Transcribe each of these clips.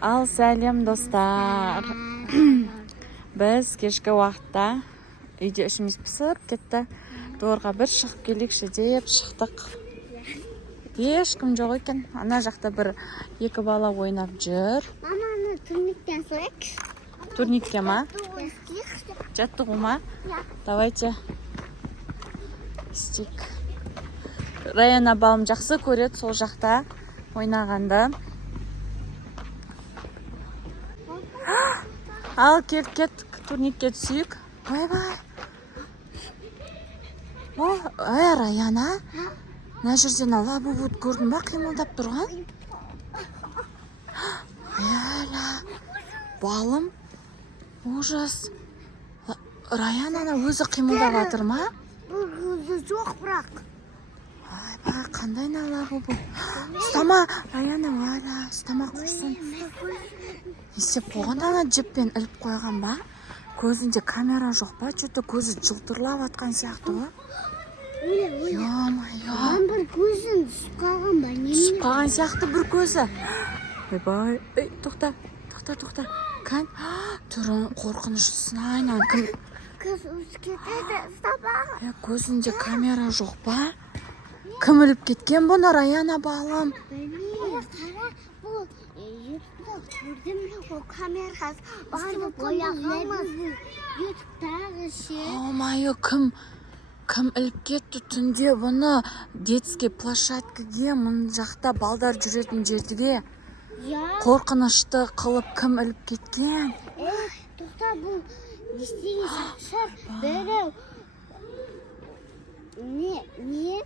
Ал сәлем достар. Біз кешкі уақытта үйде ішіміз пісіп кетті. Дворға бір шығып келейікші деп шықтық. Ешкім жоқ екен. Ана жақта бір екі бала ойнап жүр. Маманы турниктен сұрайықшы. Турникке ма? Жаттығу ма? Давайте. Істейік. Раяна балым жақсы көреді сол жақта ойнағанды. Ал кет турникке түсейік. Бай-бай. Ай, Раяна. Мына жерден лабубуды көрдің ба, қимылдап тұрған? Әла, балым. Ужас. Раянаны өзі қимылдап атыр ма? Бұл өзі жоқ бірақ. Ай, қандай лабубу. Ұстама, Раяна, әла, ұстама құрсын. Естеп қойған ана жіппен іліп қойған ба? Көзінде камера жоқ ба? Чөті көзі жылтырлап атқан сияқты ғой. Ё-майо. Мен бір көзін түсіп қалған ба? Түсіп қалған сияқты бір көзі. Бай-бай. Ей, тоқта. Кән, түрін қорқыныштысын айнан. Көз өсіп кетеді, ұстама. Көзінде камера жоқ ба? Кім іліп кеткен бұны, Раяна балым? Қара, бұл ютубта көрдім, бұл камерасы. Бағаны бояғамыз. Ютубтағы ше. О-майо, кім іліп кетті түнде бұны? Детский площадкаге, мұн жақта балдар жүретін жердіге. Қорқынышты қылып кім іліп кеткен? Тоқта, бұл естеге шақшар. Бәрі не?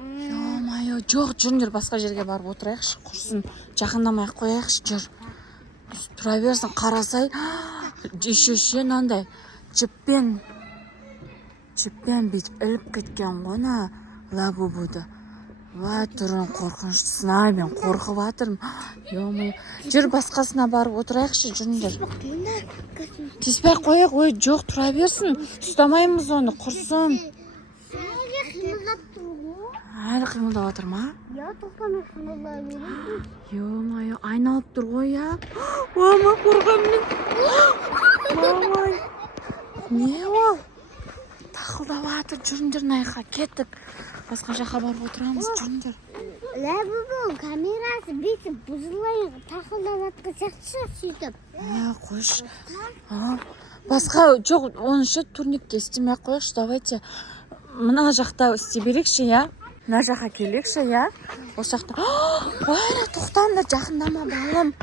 Ё-майо, жоқ, жүріңдер басқа жерге барып отырайықшы, құрсын. Жақындамай қояйықшы, жүр. Тұра берсін, қарасай, ше нандай жіппен бүйтіп іліп кеткен ғона лабубуды. Вай, түрін қорқыныштысын, ай, мен қорқып атырмын. Ё-майо, жүр басқасына барып отырайықшы, жүріңдер. Теспей қояйық, ой, жоқ, тұра берсін. Ұстамаймыз оны, құрсын. Әлі қимылдап атыр ма? Тоқтамай қимылдап береді. Ё-майо, айналып тұр ғой, я. Мама, қорғам мен. Мамай. Не ол? Тақылдап атыр, жүріңдер найқа, кеттік. Басқа жаққа барып отырамыз, жүріңдер. Ләбубу, камерасы бетіп бұзылайын, тақылдап атқа сияқты сөйтіп. Қойш. Басқа, жоқ, оныншы турникке істемей қойш, давайте. Мына жақта істей берекші, я. Мына жаққа келекші, я. Осы жақта. Ойра, тоқтаңдар, жақындама балым.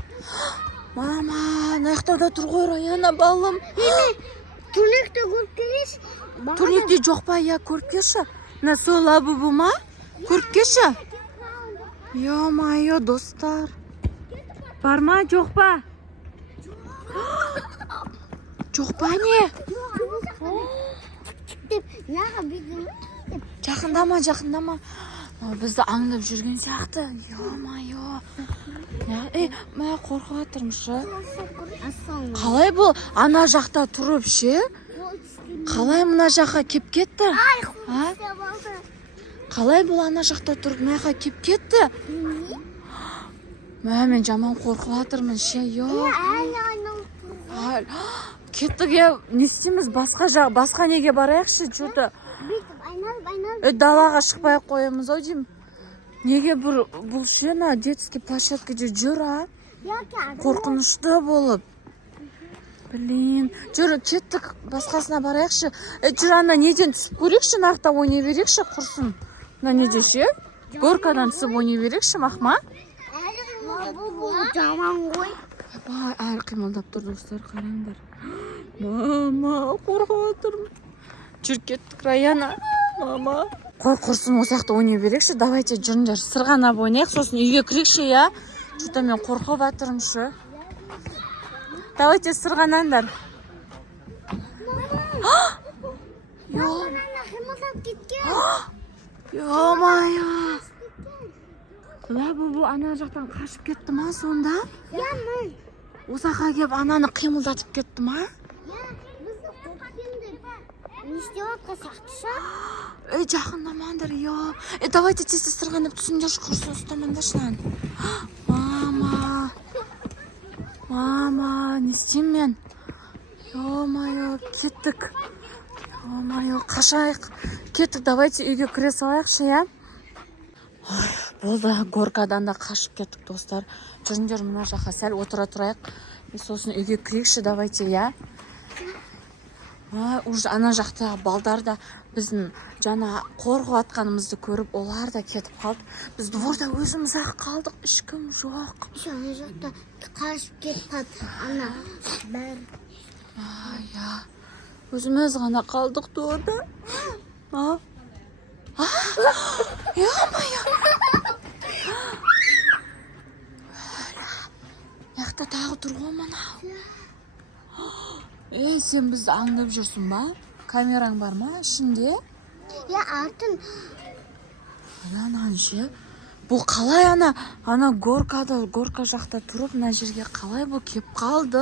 Мама, наяқтауда тұр ғой, Раяна балым. Турникті көріп келеш? Турникте жоқ па, я, көріп келші. Мына сол лабубу ма? Көріп келші. Ё-майо, достар. Бар ма, жоқ па? Жоқ па, не? Жақындама. Бізді аңдап жүрген сияқты. Ё-майо. Мә қорқып атырмышы. Қалай бұл ана жақта тұрып ше? Қалай мына жаққа кеп кетті? Қалай бұл ана жақта тұрып мына кеп кетті? Мен жаман қорқып атырмын ше. Кеттік, не істейміз? Басқа неге барайықшы, жүді? Далаға шықпай қойымыз, ау деймін. Неге бұл шена детский площадкаде жүр, а? Қорқынышты болып. Блин, жүр, кеттік, басқасына барайықшы. Жүр, ана неден түсіп көрекші, нақта ойнай берекші, құрсын. Мына неде ше? Горкадан түсіп ойнай берекші, мақма? Жаман ғой. Әлі қимылдап тұр, достар, қараңдар. Мама, қорқып атырмын. Жүр, кеттік, Раяна. Мама. Қой, құрсын, осақты ойнай берекші. Давайте жүріңдер, сырғанап ойнайық, сосын үйге кірекші, я. Что-то мен қорқып атырмшы. Давайте сырғанаңдар. Ё-майо. Лабубу ана жақтан қашып кетті ма сонда? Осақа кеп ананы қимылдатып кетті ма? Не істеп атқа сақтыша? Жақындамаңдар, ё. Давайте тез сырғанап түсіңдерші, құрсын, ұстамаңдаршы. Мама. мама, не істеймін мен? Ё-моё, кеттік. Ё-моё, қашайық. Кеттік, давайте үйге кіре салайықшы, иә? Ой, болды, горкадан да қашып кеттік, достар. Жүріңдер мына жаққа сәл отыра тұрайық. Сосын үйге кірейікші, давайте, иә? Уже ана жақта балдар да біздің жана қорғып атқанымызды көріп, олар да кетіп қалды. Біз дворда өзіміз-ақ қалдық, ешкім жоқ. Ана жақта қашып кетіп қалды. Ана бәрі. Я. Өзіміз ғана қалдық дворда. Ё-моё. Яқта тағы тұр ғой мынау. Сен бізді аңдып жүрсің ба? Камераң бар ма ішінде? Я артын. Анан ше. Бұл қалай ана горка жақта тұрып, мына жерге қалай бұл кеп қалды?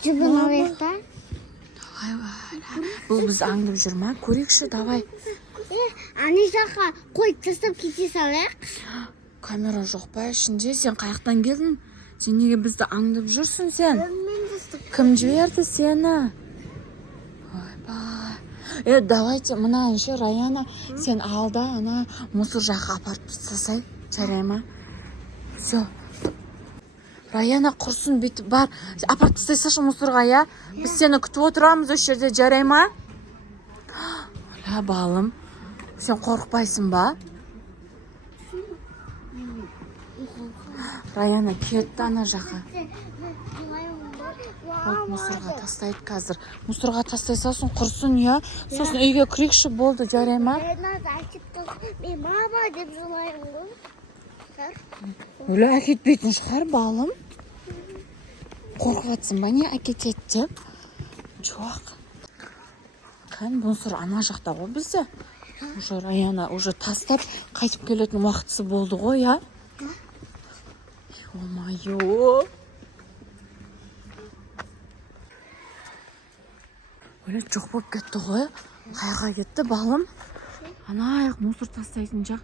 Жүбін ойықта. Бұл біз аңдып жүр ма? Көрекші, давай. Аны жаққа қойып тастап кете салайық. Камера жоқ па ішінде? Сен қаяқтан келдің? Сен неге бізді аңдып жүрсің сен? Кім жіберді сені? Ойбай. Давайте, мына ше, Раяна, сен алда ана мусор жаққа апарып тастасай, жарай ма? Все. Раяна құрсын бүйтіп бар. Апарып тастайсашы мусорға, я? Біз сені күтіп отырамыз осы жерде, жарай ма? Оля, балым. Сен қорықпайсың ба? Раяна кетті ана жаққа. Мусорға тастайды қазір. Мусорға тастай салсын, құрсын, я? Сосын үйге кірекші, болды, жарай ма? Мен мама деп жылаймын ғой. Өлі әкетпейтін шығар, балым. Қорқып атсың ба, не әкетеді деп? Жоқ. Қан мусор ана жақта ғой бізде. Уже Раяна уже тастап қайтып келетін уақытысы болды ғой, я? Ё-моё. Өлі жоқ болып кетті ғой. Қайға кетті, балым? Ана аяқ мусор тастайтын жақ.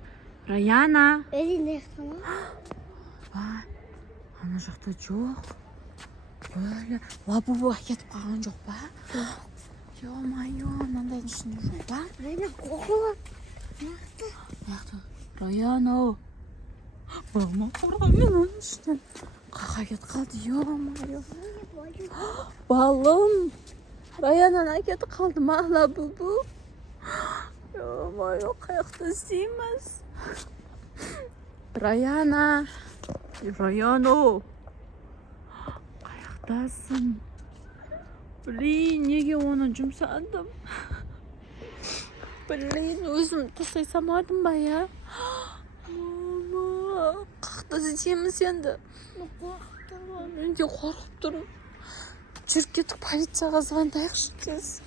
Раяна. Өзінде қама? Ана жақта жоқ. Өлі лабубу әкетіп қалған жоқ ба? Ё-моё, мынандайдың ішінде жоқ ба? Раяна қоқылып. Раяна. Мама, құрған мен оның ішінен. Қақа кет қалды, ё-моё. Балым. Раянан әкеті қалды ма, лабубу? Ё-моё, қаяқта істейміз? Раяна. Раяно. Қаяқтасың? Блин, неге оны жұмсадым? Блин, өзім тастай самадым ба, я? Мама, қақта істейміз енді? Мен де қорқып тұрмын. Жүріп кеттік, полицияға звондайықшы тез.